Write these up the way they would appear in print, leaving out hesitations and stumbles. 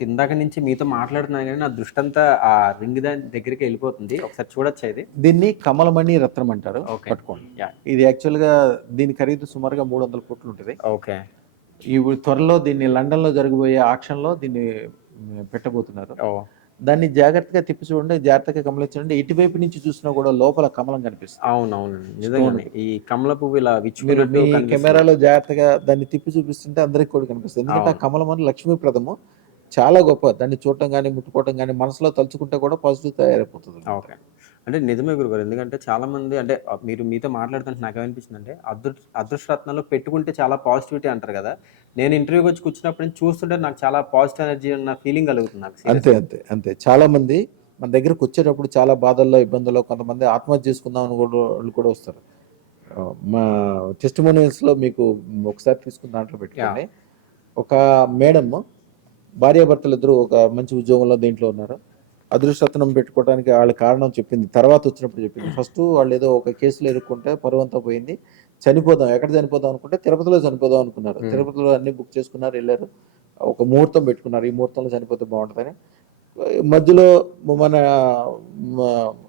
ఇందాక నుంచి మీతో మాట్లాడుతున్నాను గానీ, నా దృష్టంతా ఆ రింగ్ దాని దగ్గరికే ఎళ్ళిపోతుంది. ఒకసారి చూడొచ్చా ఇది? దీన్ని కమలమణి రత్నం అంటారు. ఓకే. పట్టుకోండి. యాహ్! ఇది యాక్చువల్‌గా దీని ఖరీదు సుమారుగా 300 కోట్లు ఉంటది. ఓకే. ఇప్పుడు త్వరలో దీన్ని లండన్‌లో జరగబోయే ఆక్షన్‌లో దీన్ని పెట్టబోతున్నారు. ఓహ్! దాన్ని జాగ్రత్తగా తిప్పి చూడండి. జాగ్రత్తగా గమనించండి. ఇటువైపు నుంచి చూసినా కూడా లోపల కమలం కనిపిస్తుంది. అవునవునండి. స్టోన్. నిజంగానే. ఈ కమల పువ్వు ఇలా మీరు విచ్చుకున్నట్టు మీ కనిపిస్తుంది. కెమెరాలో జాగ్రత్తగా దాన్ని తిప్పి చూపిస్తుంటే అందరికి కూడా కనిపిస్తుంది. ఎందుకంటే ఆ అవును. కమలం అని లక్ష్మీప్రదము. చాలా గొప్ప. దాన్ని చూడటం గాని, ముట్టుకోవటం గాని, మనసులో తలుచుకుంటే కూడా పాజిటివ్ తయారైపోతుంది. ఓకే. అంటే నిజమే గురుగారు. ఎందుకంటే చాలామంది అంటే మీరు మీతో మాట్లాడుతుంటే నాకేమనిపించిందంటే అదృష్టరత్నాలు పెట్టుకుంటే చాలా పాజిటివిటీ అంటారు గదా! నేను ఇంటర్వ్యూకొచ్చి కూర్చున్నప్పటి నుంచి చూస్తుంటే నాకు చాలా పాజిటివ్ ఎనర్జీ ఉన్న ఫీలింగ్ కలుగుతుంది నాకు అంతే. సీరియస్‌గా. అంతే. అంతే. చాలామంది మన దగ్గరకొచ్చేటప్పుడు చాలా బాధల్లో, ఇబ్బందుల్లో కొంతమంది ఆత్మహత్య చేసుకుందాం అని వాళ్ళు కూడా వస్తారు. మా టెస్టిమోనియల్స్‌లో మీకు ఒకసారి తీసుకున్న దాంట్లో పెట్టుకోండి. యాహ్! ఒక మేడమ్ భార్యాభర్తలిద్దరూ ఒక మంచి ఉద్యోగంలో దీంట్లో ఉన్నారు. అదృష్టరత్నం పెట్టుకోవడానికి ఆళ్ళ కారణం చెప్పింది. తర్వాత వచ్చినప్పుడు చెప్పింది. ఫస్టు వాళ్ళేదో ఒక కేసులో ఇరుక్కుంటే పరువంతా పోయింది. చనిపోదాం. ఎక్కడ చనిపోదాం అనుకుంటే తిరుపతిలో చనిపోదాం అనుకున్నారు. తిరుపతిలో అన్నీ బుక్ చేసుకున్నారు. ఎళ్లారు. ఒక ముహూర్తం పెట్టుకున్నారు. ఈ ముహూర్తంలో చనిపోతే బావుంటదని. మధ్యలో మన మ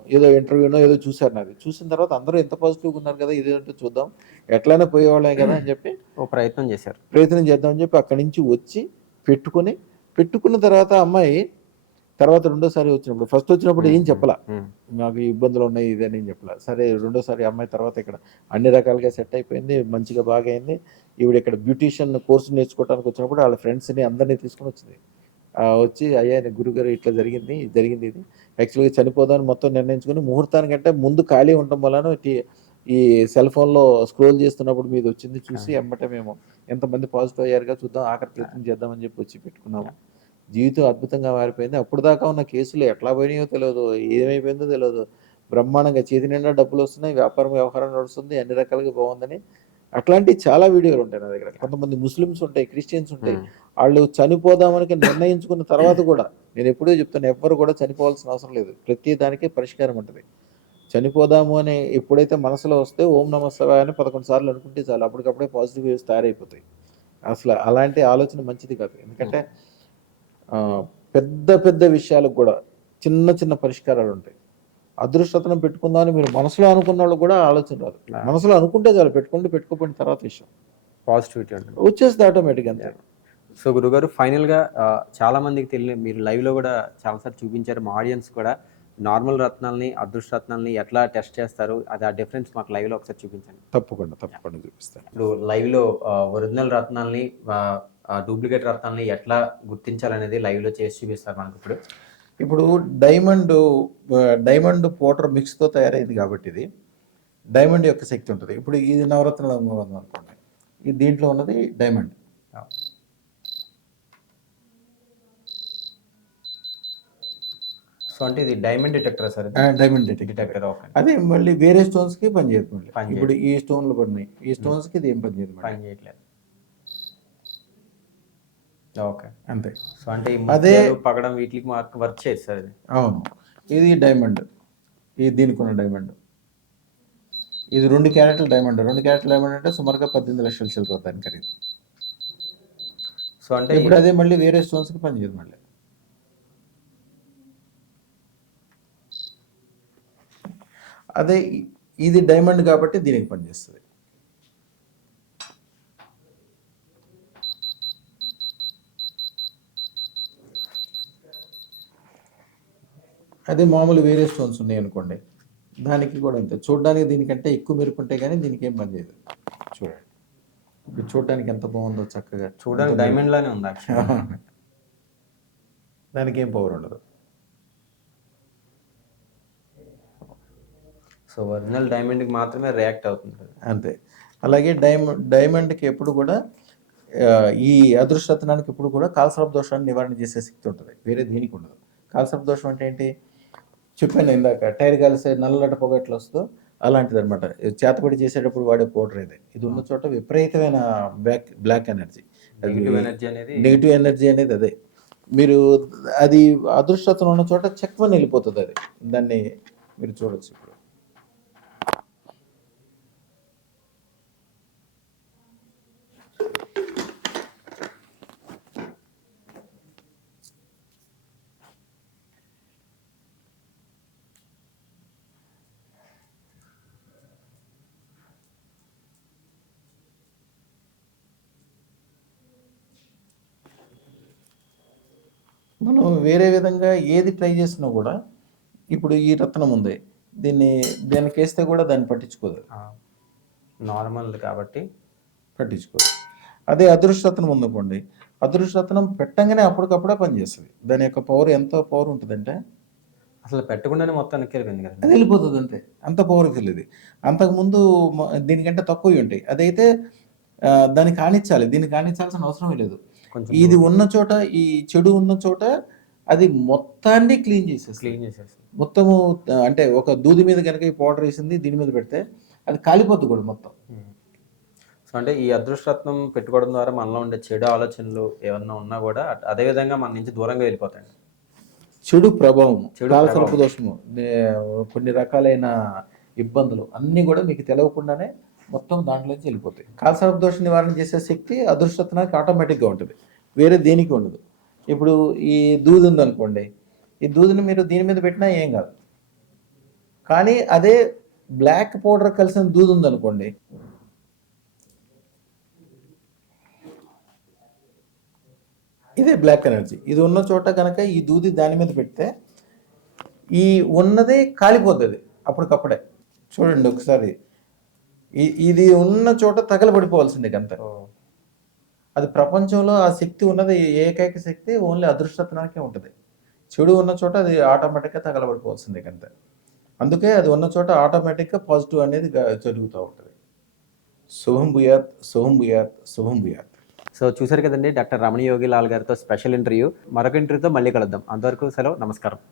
ఏదో ఇంటర్వ్యూనో ఏదో చూసారు నాది. చూసిన తర్వాత అందరూ ఎంత పాజిటివ్‌గా ఉన్నారు కదా! ఇదేంటో చూద్దాం. ఎట్లైనా పోయేవాళ్ళమే కదా! అని చెప్పి ఓ ప్రయత్నం చేశారు. ప్రయత్నం చేద్దామని చెప్పి అక్కడి నుంచి వచ్చి పెట్టుకొని, పెట్టుకున్న తర్వాత అమ్మాయి తర్వాత రెండోసారి వచ్చినప్పుడు ఫస్ట్ వచ్చినప్పుడు ఏం చెప్పలా. నాకు ఈ ఇబ్బందులున్నాయి ఇది అని ఏం చెప్పలా. సరే రెండోసారి అమ్మాయి తర్వాత ఇక్కడ అన్ని రకాలుగా సెట్ అయిపోయింది. మంచిగా బాగా అయింది. ఈవిడ ఇక్కడ బ్యూటీషియన్ కోర్స్ నేర్చుకోవడానికి వచ్చినప్పుడు వాళ్ళ ఫ్రెండ్స్‌ని అందరిని తీసుకొని వచ్చింది. వచ్చి అయ్యా గురుగారు ఇట్లా జరిగింది. జరిగింది ఇది. యాక్చువల్‌గా చనిపోదామని మొత్తం నిర్ణయించుకొని ముహూర్తానికంటే ముందు ఖాళీ ఉండటం వలన ఈ సెల్ ఫోన్‌లో స్క్రోల్ చేస్తున్నప్పుడు మీదొచ్చింది చూసి ఎమ్మటే మేము ఎంతమంది పాజిటివ్ అయ్యారుగా చూద్దాం ఆఖరి ప్రయత్నం చేద్దామని చెప్పి వచ్చి పెట్టుకున్నాము. జీవితం అద్భుతంగా మారిపోయింది. అప్పటిదాకా ఉన్న కేసులు ఎట్లా పోయినాయో తెలవదు. ఏమైపోయిందో తెలవదు. బ్రహ్మాండంగా చేతి నిండా డబ్బులొస్తున్నాయి. వ్యవహారం నడుస్తుంది. అన్ని రకాలుగా బావుందని అట్లాంటి చాలా వీడియోలు ఉంటాయి నా దగ్గర. కొంతమంది ముస్లిమ్స్ ఉంటాయి, క్రిస్టియన్స్ ఉంటాయి. ఆళ్ళు చనిపోదామని నిర్ణయించుకున్న తర్వాత కూడా నేను ఎప్పుడూ చెప్తాను ఎవ్వరు కూడా చనిపోవాల్సిన అవసరం లేదు. ప్రతి దానికి పరిష్కారం ఉంటది. చనిపోదాము అని ఎప్పుడైతే మనసులో వస్తే ఓం నమః శివాయ అని 11 సార్లు అనుకుంటే చాలు. అప్పటికప్పుడే పాజిటివ్ వేవ్స్ తయారైపోతాయి. అసల అలాంటి ఆలోచన మంచిది కాదు. ఎందుకంటే పెద్ద పెద్ద విషయాలకు కూడా చిన్న చిన్న పరిష్కారాలుంటాయి. అదృష్టరత్నం పెట్టుకుందామని మీరు మనసులో అనుకున్నోళ్ళకి కూడా ఆలోచన రాదు. మనసులో అనుకుంటే చాలు పెట్టుకోపోయిన తర్వాత విషయం. పాజిటివిటీ ఉంటుంది. వచ్చేస్తది ఆటోమేటిక్‌గా అంతే. సో గురుగారు ఫైనల్‌గా చాలా మందికి తెలియని మీరు లైవ్‌లో గూడా చాలా సార్లు చూపించారు. మా ఆడియన్స్ కూడా నార్మల్ రత్నాల్ని, అదృష్ట రత్నాల్ని ఎట్లా టెస్ట్ చేస్తారు? అది ఆ డిఫరెన్స్ మాకు లైవ్‌లో ఒకసారి చూపించండి. తప్పకుండా చూపిస్తాను. ఇప్పుడు లైవ్‌లో ఒరిజినల్ రత్నాల్ని డూప్లికేట్ రత్నాల్ని ఎట్లా గుర్తించాలనేది లైవ్‌లో చేసి చూపిస్తారు మనకిప్పుడు. ఇప్పుడు డైమండ్ పౌడర్ మిక్స్‌తో తయారైంది కాబట్టి ఇది డైమండ్ యొక్క శక్తి ఉంటది. ఇప్పుడు ఇది నవరత్నాల అనుకోండి. ఇది దీంట్లో ఉన్నది డైమండ్. సో, అంటే ఇది డైమండ్ డిటెక్టరా సార్ ఇది? Diamond detector okay. అదే మళ్ళీ వేరే స్టోన్స్‌కి పనిచేయదు మళ్ళీ. పనిచేయదు. ఇప్పుడు ఈ స్టోన్‌లు పడినాయి. ఈ స్టోన్స్‌కి ఇది ఏం పనిచేయదు మళ్ళీ. పని చేయట్లేదు. ఓకే. అంతే. సో, అంటే ఈ ముత్యాలు, పగడం వీటికి వర్క్ చేయదు సార్ ఇది. అవును. ఇది డైమండ్. ఇది దీనికున్న డైమండ్. ఇది 2 క్యారెట్ల డైమండ్. 2 క్యారెట్ల డైమండ్ అంటే సుమారుగా 18 లక్షల చిల్లర దాని ఖరీదు. సో, అంటే ఇప్పుడు అదే మళ్ళీ వేరే స్టోన్స్‌కి పనిచేయదు మళ్ళీ. అదే ఇది డైమండ్ కాబట్టి దీనికి పనిచేస్తుంది. అదే మామూలు వేరే స్టోన్స్ ఉన్నాయి అనుకోండి దానికి కూడా అంతే. చూడడానికి దీనికంటే ఎక్కువ మెరుపు ఉంటాయి కానీ దీనికి ఏం పనిచేయదు. చూడండి ఇప్పుడు చూడడానికి ఎంత బాగుందో చక్కగా. చూడడానికి డైమండ్ లానే ఉంది యాక్చువల్‌గా. దానికి ఏం పవర్ ఉండదు. సో, ఒరిజినల్ డైమండ్‌కి మాత్రమే రియాక్ట్ అవుతుంది. అంతే. అలాగే డైమండ్‌కి ఎప్పుడు కూడా ఈ అదృష్టరత్నానికి ఎప్పుడు కూడా కాలసర్ప దోషాన్ని నివారణ చేసే శక్తి ఉంటుంది. వేరే దీనికి ఉండదు. కాలసర్ప దోషం అంటే ఏంటి? చెప్పాను ఇందాక టైర్ కాలిస్తే నల్లటి పొగ ఎట్లా వస్తుందో అలాంటిది అనమాట. చేతబడి చేసేటప్పుడు వాడే పౌడర్ ఇది. ఇది ఉన్న చోట విపరీతమైన బ్లాక్ ఎనర్జీ. నెగిటివ్ ఎనర్జీ అనేది అదే. మీరు అది అదృష్టరత్నం ఉన్న చోట చెక్మని వెళ్ళిపోతుంది అది. దాన్ని మీరు చూడొచ్చు ఇప్పుడు. వేరే విధంగా ఏది ట్రై చేసినా కూడా ఇప్పుడు ఈ రత్నం ఉంది, దీనికి వేస్తే కూడా దాన్ని పట్టించుకోదు, నార్మల్ కాబట్టి పట్టించుకోదు. అదే అదృష్టరత్నం ఉందనుకోండి, అదృష్టరత్నం పెట్టంగానే అప్పటికప్పుడే పనిచేస్తుంది. దాని యొక్క పవర్ ఎంత పవర్ ఉంటుందంటే అసలు పెట్టకుండానే మొత్తం వెళ్ళిపోయింది కదా. అది వెళ్ళిపోతుంది అంతే, అంత పవర్ఫుల్ ఇది. అంతకుముందు దీనికంటే తక్కువ ఉంటాయి. అదైతే దాన్ని కానిచ్చాలి, దీన్ని కానిచ్చాల్సిన అవసరమే లేదు. కొంచెం ఇది ఉన్న చోట, ఈ చెడు ఉన్న చోట అది మొత్తాన్ని క్లీన్ చేసేస్తుంది. మొత్తము అంటే ఒక దూది మీద కనుక ఈ పౌడర్ వేసింది దీని మీద పెడితే అది కాలిపోద్ది కూడా మొత్తం. సో అంటే ఈ అదృష్టరత్నం పెట్టుకోవడం ద్వారా మనలో ఉండే చెడు ఆలోచనలు ఏమన్నా ఉన్నా కూడా అదే విధంగా మన నుంచి దూరంగా వెళ్ళిపోతాయి. చెడు ప్రభావం, కాలసర్ప ప్రభావం. దోషము, కొన్ని రకాలైన ఇబ్బందులు అన్నీ కూడా మీకు తెలవకుండానే మొత్తం దాంట్లోంచి వెళ్ళిపోతాయి. కాలసర్ప దోష నివారణ చేసే శక్తి అదృష్టరత్నానికి ఆటోమేటిక్గా ఉంటుంది, వేరే దేనికి ఉండదు. ఇప్పుడు ఈ దూది ఉందనుకోండి, ఈ దూదిని మీరు దీని మీద పెట్టినా ఏం కాదు. కానీ అదే బ్లాక్ పౌడర్ కలిసిన దూది ఉందనుకోండి, ఇదే బ్లాక్ ఎనర్జీ, ఇది ఉన్న చోట కనుక ఈ దూది దాని మీద పెడితే ఈ ఉన్నదే కాలిపోతుంది అప్పటికప్పుడే. చూడండి ఒకసారి, ఇది ఉన్న చోట తగలబడిపోవాల్సిందే అంత. అది ప్రపంచంలో ఆ శక్తి ఉన్నది, ఏకైక శక్తి ఓన్లీ అదృష్టరత్నానికే ఉంటుంది. చెడు ఉన్న చోట అది ఆటోమేటిక్గా తగలబడిపోవాల్సిందే కంత. అందుకే అది ఉన్న చోట ఆటోమేటిక్గా పాజిటివ్ అనేది జరుగుతూ ఉంటుంది. శుభం భూయాత్, శుభం భూయాత్, శుభం భూయాత్. సో చూశారు కదండి డాక్టర్ రమణ యోగిలాల్ గారితో స్పెషల్ ఇంటర్వ్యూ. మరొక ఇంటర్వ్యూతో మళ్ళీ కలుద్దాం. అంతవరకు సెలవు, నమస్కారం.